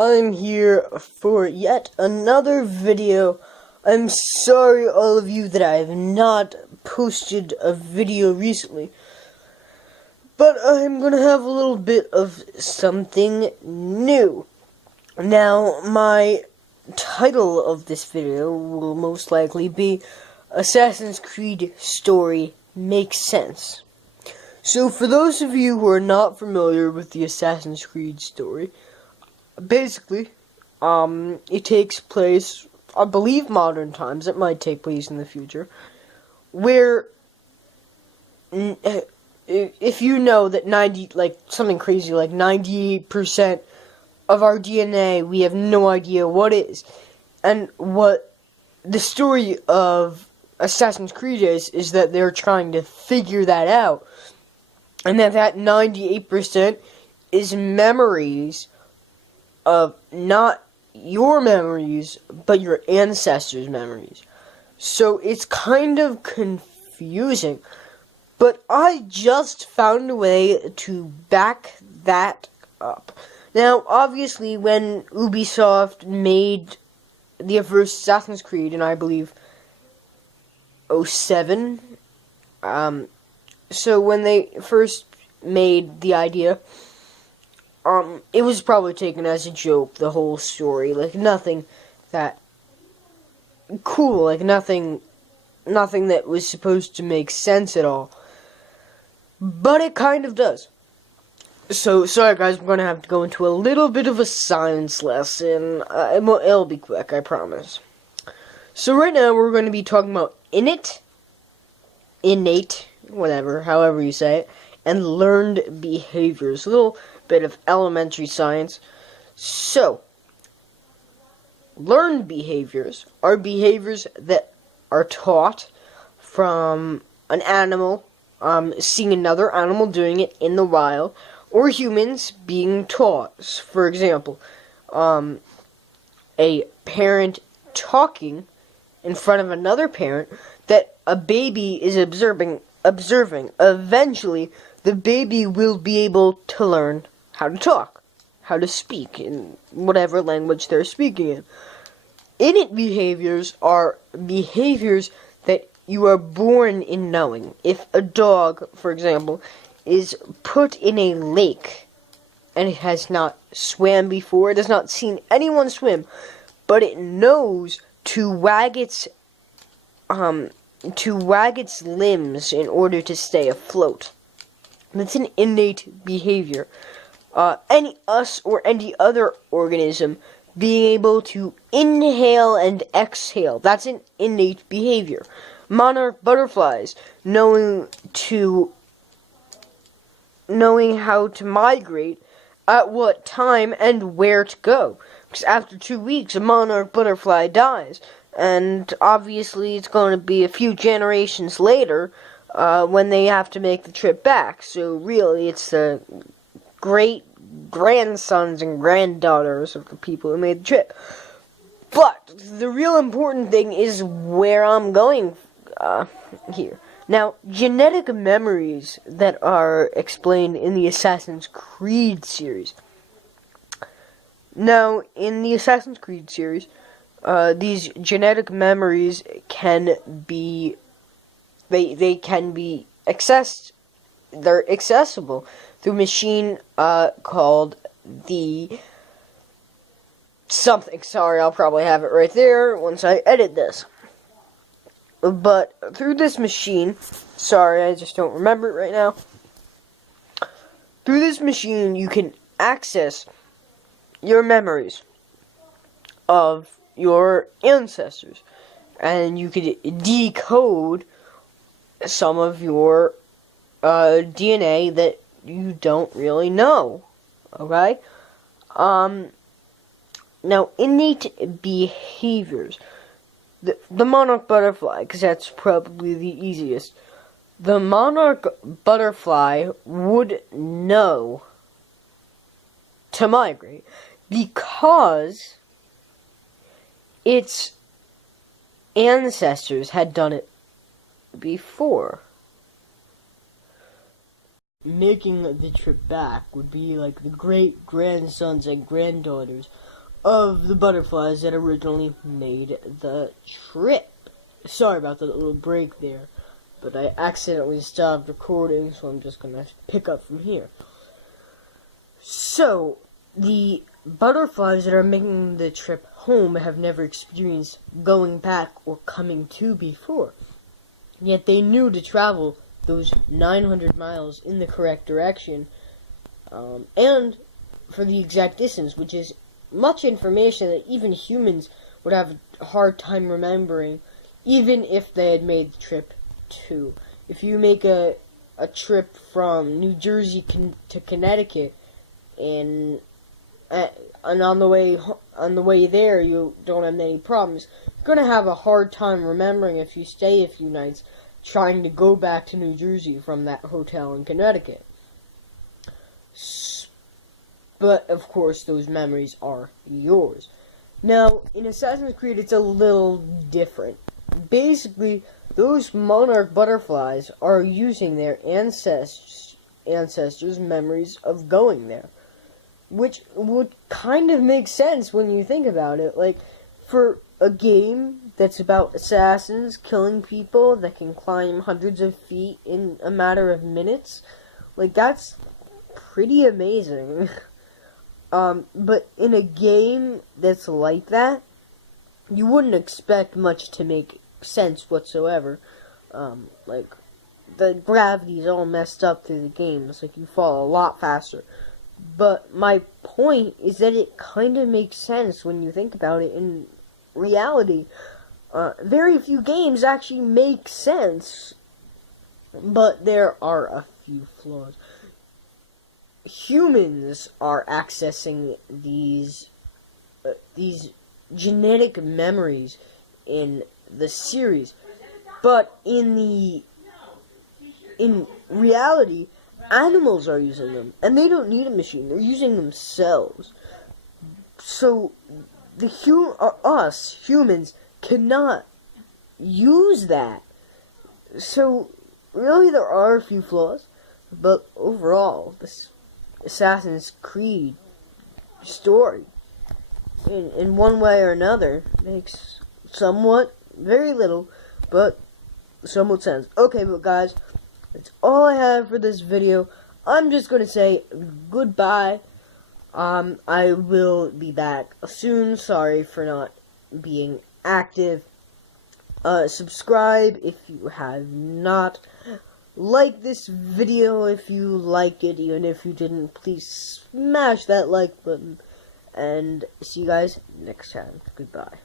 I'm here for yet another video. I'm sorry all of you that I have not posted a video recently, but I'm gonna have a little bit of something new. Now, my title of this video will most likely be Assassin's Creed Story Makes Sense. So for those of you who are not familiar with the Assassin's Creed story, basically, it takes place, I believe, modern times. It might take place in the future, where, if you know that 98% of our DNA, we have no idea what is. And what the story of Assassin's Creed is that they're trying to figure that out. And that 98% is memories of not your memories, but your ancestors' memories. So it's kind of confusing. But I just found a way to back that up. Now, obviously, when Ubisoft made the first Assassin's Creed in, I believe, 2007, so when they first made the idea, it was probably taken as a joke, the whole story, like nothing that cool, like nothing that was supposed to make sense at all. But it kind of does. So, sorry guys, we're gonna have to go into a little bit of a science lesson. It'll be quick, I promise. So right now we're going to be talking about innate, whatever, however you say it, and learned behaviors. A little bit of elementary science. So, learned behaviors are behaviors that are taught from an animal, seeing another animal doing it in the wild, or humans being taught. For example, a parent talking in front of another parent that a baby is observing. Eventually, the baby will be able to learn how to talk, how to speak in whatever language they're speaking in. Innate behaviors are behaviors that you are born in knowing. If a dog, for example, is put in a lake and it has not swam before, it has not seen anyone swim, but it knows to wag its limbs in order to stay afloat. That's an innate behavior. Any other organism being able to inhale and exhale, that's an innate behavior. Monarch butterflies knowing how to migrate, at what time, and where to go. Because after 2 weeks, a monarch butterfly dies. And obviously, it's going to be a few generations later when they have to make the trip back. So really, it's the great-grandsons and granddaughters of the people who made the trip. But the real important thing is where I'm going here. Now, genetic memories that are explained in the Assassin's Creed series. Now, in the Assassin's Creed series, these genetic memories can be, they can be accessed, they're accessible through a machine called the something. Sorry, I'll probably have it right there once I edit this. But through this machine, sorry, I just don't remember it right now. Through this machine, you can access your memories of your ancestors, and you could decode some of your DNA that you don't really know. Okay? Now, innate behaviors. The monarch butterfly, because that's probably the easiest. The monarch butterfly would know to migrate because its ancestors had done it before. making the trip back would be like the great-grandsons and granddaughters of the butterflies that originally made the trip. Sorry about the little break there, but I accidentally stopped recording, so I'm just gonna pick up from here. So, the butterflies that are making the trip home have never experienced going back or coming to before. Yet they knew to travel those 900 miles in the correct direction, and for the exact distance, which is much information that even humans would have a hard time remembering, even if they had made the trip to. If you make a trip from New Jersey to Connecticut, and on the way there you don't have any problems, you're gonna have a hard time remembering if you stay a few nights trying to go back to New Jersey from that hotel in Connecticut. But of course those memories are yours. Now in Assassin's Creed it's a little different. Basically those monarch butterflies are using their ancestors' memories of going there, which would kind of make sense when you think about it. Like, for a game that's about assassins killing people that can climb hundreds of feet in a matter of minutes, like, that's pretty amazing. But in a game that's like that, you wouldn't expect much to make sense whatsoever. Like, the gravity's all messed up through the game. It's like you fall a lot faster. But my point is that it kind of makes sense when you think about it in reality. Very few games actually make sense, but there are a few flaws. Humans are accessing these genetic memories in the series, but in reality, animals are using them, and they don't need a machine. They're using themselves. So, us humans cannot use that. So, really, there are a few flaws, but overall, this Assassin's Creed story, in one way or another, makes somewhat, very little, but somewhat sense. Okay, but guys, that's all I have for this video. I'm just going to say goodbye. I will be back soon. Sorry for not being active. Subscribe if you have not. Like this video if you like it. Even if you didn't, please smash that like button. And see you guys next time. Goodbye.